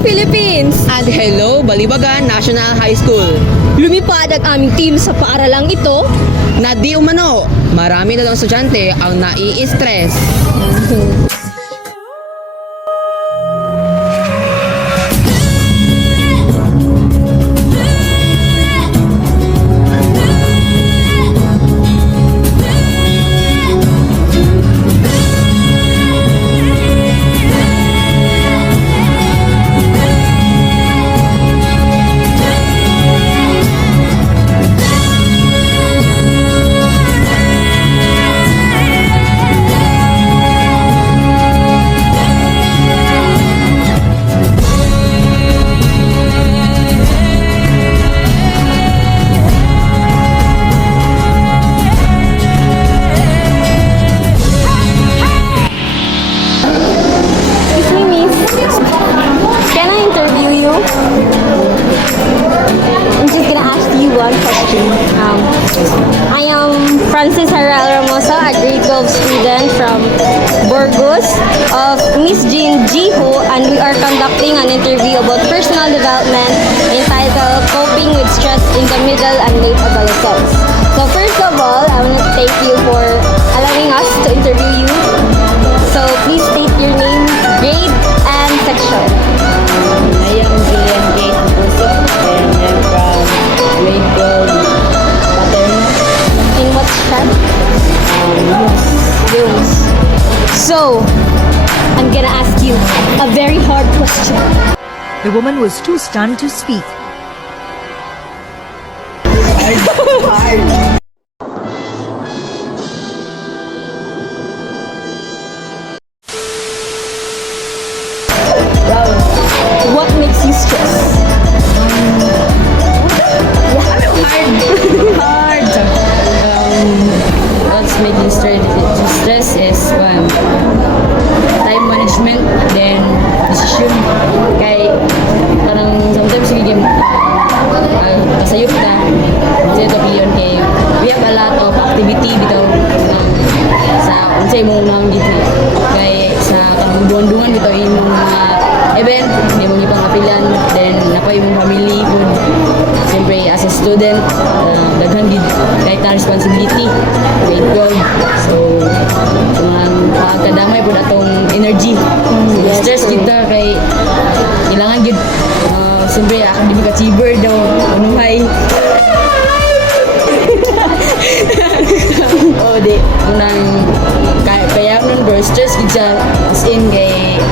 Philippines! And hello, Balibagan National High School. Lumipad ang aming team sa paaralang ito. Na di umano, marami na daw estudyante ang nai-stress. Excuse me, miss. Can I interview you? I'm just gonna ask you one question. I am Francis Harrell Ramosa, a grade 12 student from Burgos of Miss Jean Jiho, and we are conducting an interview about personal development entitled Coping with Stress in the Middle and Late Adolescence. So first of all, I want to thank you for allowing us to interview you. So please state your name, grade, and section. I am Julian Kate Puso and I'm from grade 12 Paterno. In what strand? Rooms. So, I'm gonna ask you a very hard question. The woman was too stunned to speak. What makes you stress? What's making stress is one, time management, then decision. Kay parang sometimes sige kasayop ta. Kasi ito yun kay we have a lot of activity bitaw sa unsay mo nang dito. Kay sa kabuduan-duan bitaw imong mga event, hindi mo ipangapilan, then napay imong family food. Siyempre, as a student, daghan gid kahit na responsibility, grade 12. So, pagkadamay po atong energy. Stress kita kay kailangan gid siyempre academic achiever daw unuhay. Oh, di nang kaya nun bro, stress gid siya as in kay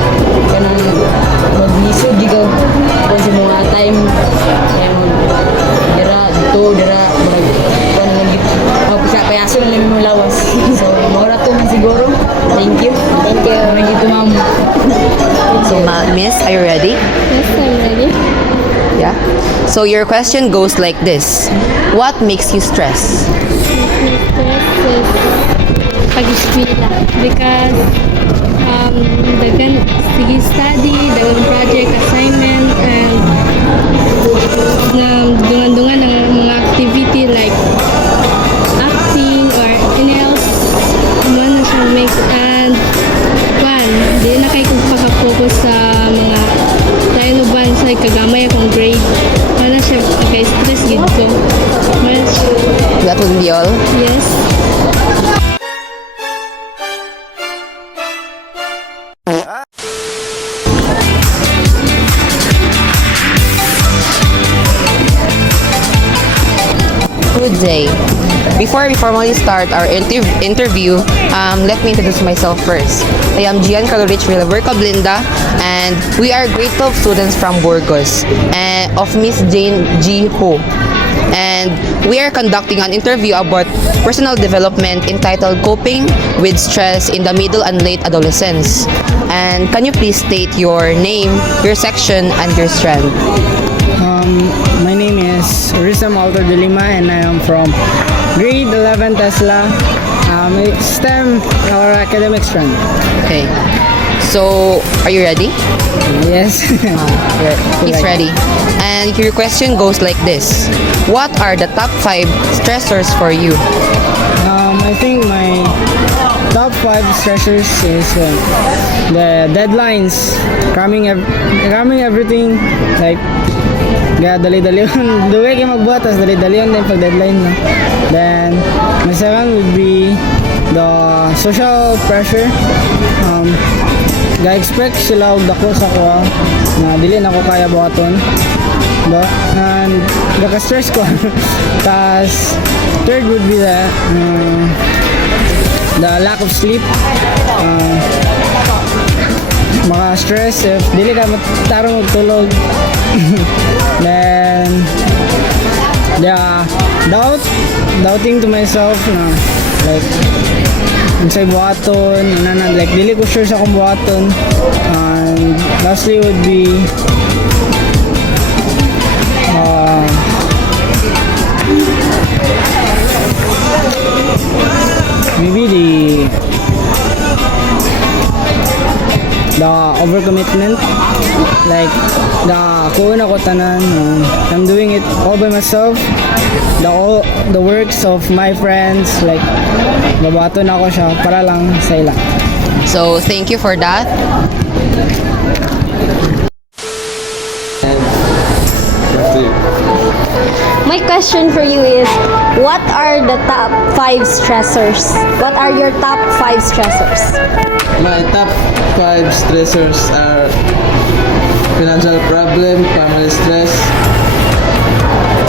kanang maglisod gid ko kung sa mga time kaya dira dito dira murag kuan mo gid payaso lang mo lawas. So mora to man siguro. Thank you thank you ma'am. So, Miss, are you ready? Yes, I'm ready. Yeah. So, your question goes like this. What makes you stress? Stress is pag-eskwela because daghan sige study, daghan project, assignment, and dungan-dungan ng mga activity like acting or anything else. Ano siya makes and one, di na kayo paka-focus sa mga tayo ban sa kagamay akong grade. Ano siya stress gid ko. That would be all. Yes. Good day. Before we formally start our interview, let me introduce myself first. I am Giancarlo Rich Villaverca Blinda, and we are grade 12 students from Burgos and of Miss Jane G. Ho. And we are conducting an interview about personal development entitled Coping with Stress in the Middle and Late Adolescence. And can you please state your name, your section, and your strand? My name is Rizam Alto de Lima and I am from grade 11 Tesla, STEM or academic strand. Okay. So, are you ready? Yes. He's ready. And your question goes like this. What are the top 5 stressors for you? I think my top 5 stressors is the deadlines, cramming everything, like dali-dali yun. Duwe kayo magbuhat, tapos dali-dali yun din pag deadline na. Then, my second would be the social pressure. Ga-expect sila og dako sa ko na dili na ko kaya buhaton. And naka-stress ko. Tas third would be the lack of sleep. Maka-stress if dili ka tarong magtulog. Then doubting to myself na like unsay buhaton, like dili ko sure sa akong buhaton. And lastly would be maybe the overcommitment, like kuha na ko tanan, I'm doing it all by myself, the works of my friends, like babato na ako siya para lang sa ila. So, thank you for that. My question for you is, what are the top 5 stressors? What are your top 5 stressors? My top 5 stressors are financial problem, family stress,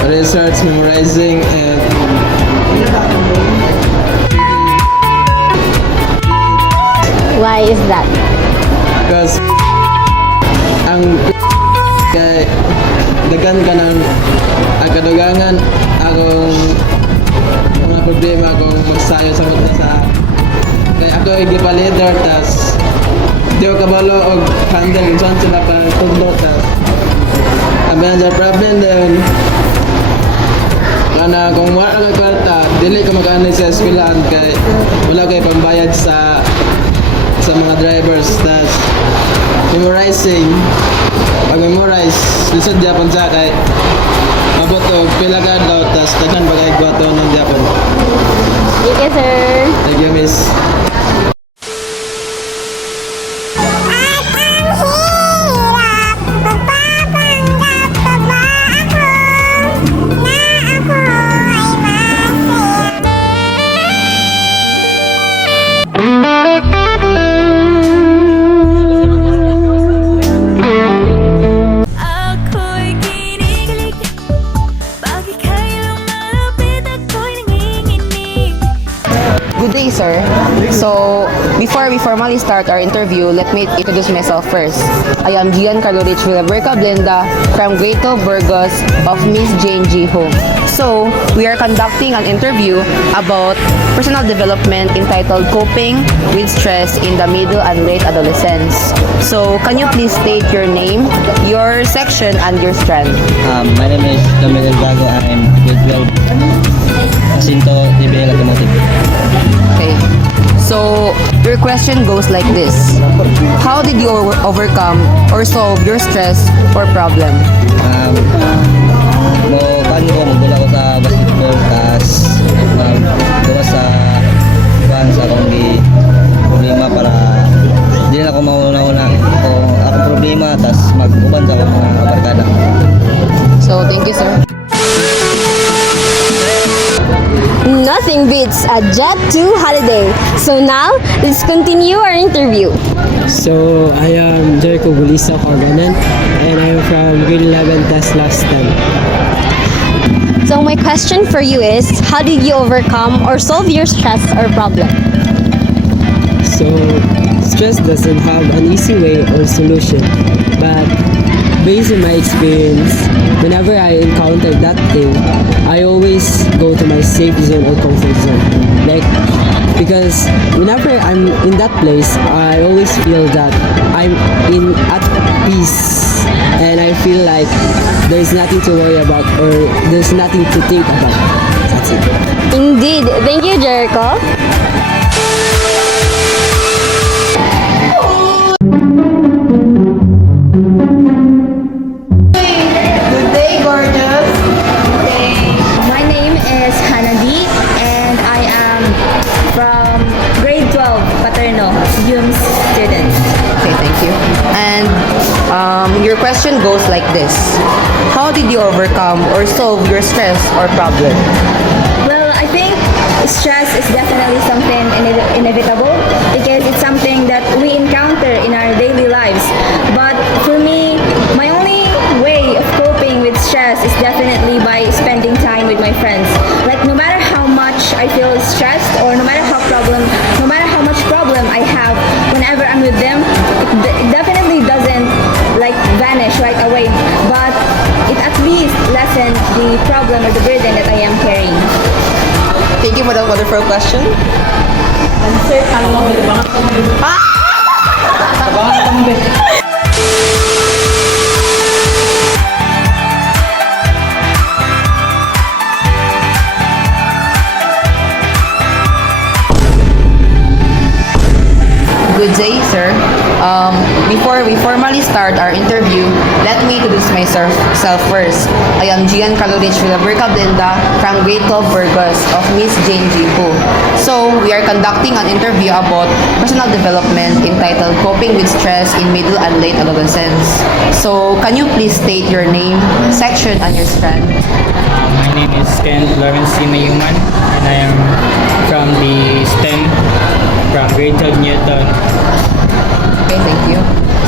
research, memorizing, and Why is that? because ang kay dagan ka ng kadugangan akong mga problema akong magsayo sa mga sa kaya ako ay leader tas di ko kabalo og handle kung saan sila pa tundo tas ang manager problem din kana kung wala ka kwarta dili ka mag-anay sa eskwelahan kay wala kay pambayad sa mga drivers tas memorizing pag-memorize lisod Japan sa kay mabuto pila ka daw tas tagan bagay gwato ng Japan. Thank you, sir. Thank you, miss. Ako'y kinikilig, bakit kailang malapit ako'y nanginginig. Good day, sir. So, before we formally start our interview, let me introduce myself first. I am Gian Carlorich Villaverca Blenda from Grade 12 Burgos of Miss Jane G. Ho. So, we are conducting an interview about personal development entitled Coping with Stress in the Middle and Late Adolescence. So, can you please state your name, your section, and your strand? My name is Dominic Gago. I'm grade 12. Jacinto DBL Automotive. Okay. So, your question goes like this. How did you overcome or solve your stress or problem? Magdala ko sa basketball, tas gawa sa sa akong problema para hindi na ako mauna-una kung akong problema, tas mag-uban sa akong mga barkada. So, thank you, sir. Nothing beats a Jet 2 holiday. So now, let's continue our interview. So, I am Jericho Bulisa Kaganan, and I am from grade 11 Tesla STEM. So my question for you is, how did you overcome or solve your stress or problem? So, stress doesn't have an easy way or solution, but based on my experience, whenever I encounter that thing, I always go to my safe zone or comfort zone. Like, because whenever I'm in that place, I always feel that I'm at peace, and I feel like there's nothing to worry about or there's nothing to think about. That's it. Indeed. Thank you, Jericho. Good day, gorgeous. My name is Hannah D, and I am from grade 12 your question goes like this. How did you overcome or solve your stress or problem? Well, I think stress is definitely something inevitable because it's something that we encounter in our daily lives. But for me, my only way of coping with stress is definitely by spending time with my friends. Like no matter how much I feel stressed or no matter how much problem I have, whenever I'm with them, it definitely doesn't like vanish right away, but it at least lessens the problem or the burden that I am carrying. Thank you for that wonderful question. Good day, sir. Before we formally start our interview, let me introduce myself first. I am Gian Calorich Villaverca Blinda from grade 12 Burgos of Miss Jane G. Ho. So, we are conducting an interview about personal development entitled Coping with Stress in Middle and Late Adolescence. So, can you please state your name, section, and your strand? My name is Ken Lawrence C. Mayuman, and I am from the STEM from grade 12 Newton. Okay, thank you.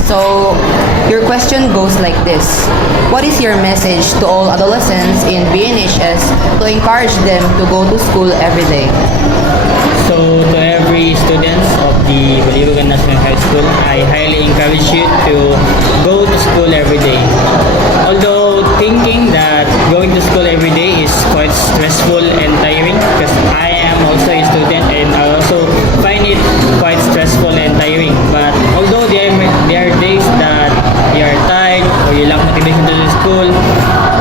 So, your question goes like this. What is your message to all adolescents in BNHS to encourage them to go to school every day? So, to every students of the Balibagan National High School, I highly encourage you to go to school every day. Although thinking that going to school every day is quite stressful and tiring, because I am also a student and I also find it quite stressful and tiring. But although there are days that you are tired or you lack motivation to do school,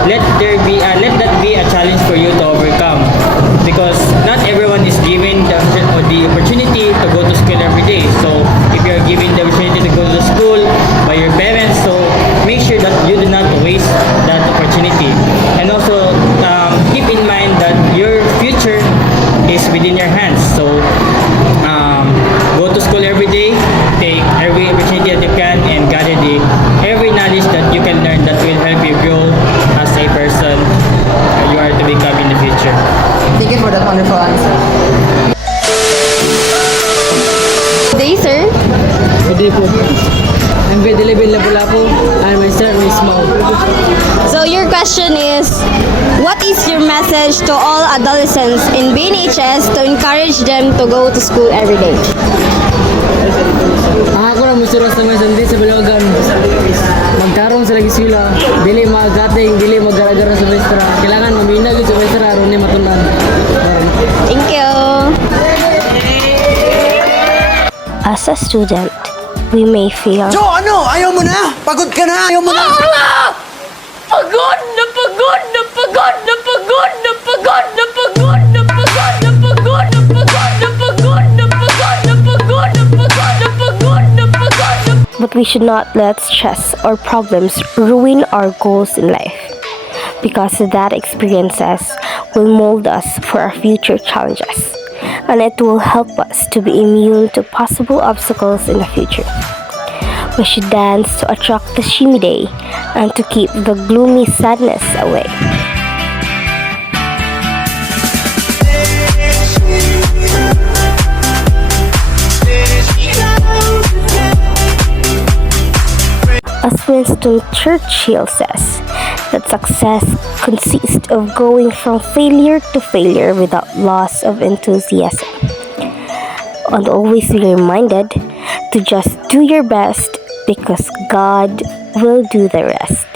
let that be a challenge for you to overcome, because not everyone is given the opportunity to go to school every day. So if you are given the opportunity to go to school by your parents, so make sure that you do not waste that opportunity. And also keep in mind that your future is within your hands. So go to school every day, take every opportunity that you can, and gather every knowledge that you can learn that will help you grow as a person you are to become in the future. Thank you for that wonderful answer. Good day, sir. Good day po. I'm grade 11 Lapu-Lapu and my sir is Mau. So your question is, what is your message to all adolescents in BNHS to encourage them to go to school every day? Ang ako na musuras na may sandi sa Balibagan. Magkaroon sa lagi sila. Dili magating, dili magara-gara sa mestra. Kailangan maminag sa mestra aron ni matunan. Thank you. As a student, we may feel So ano? Ayaw mo na? Pagod ka na? Ayaw mo na? Pagod na pagod na pagod na pagod na pagod na pagod na pagod na pagod na pagod na pagod na pagod na pagod na pagod na pagod na pagod na. but we should not let stress or problems ruin our goals in life, because that experiences will mold us for our future challenges, and it will help us to be immune to possible obstacles in the future. We should dance to attract the shimmy day and to keep the gloomy sadness away. As Winston Churchill says, that success consists of going from failure to failure without loss of enthusiasm. And always be reminded to just do your best, because God will do the rest.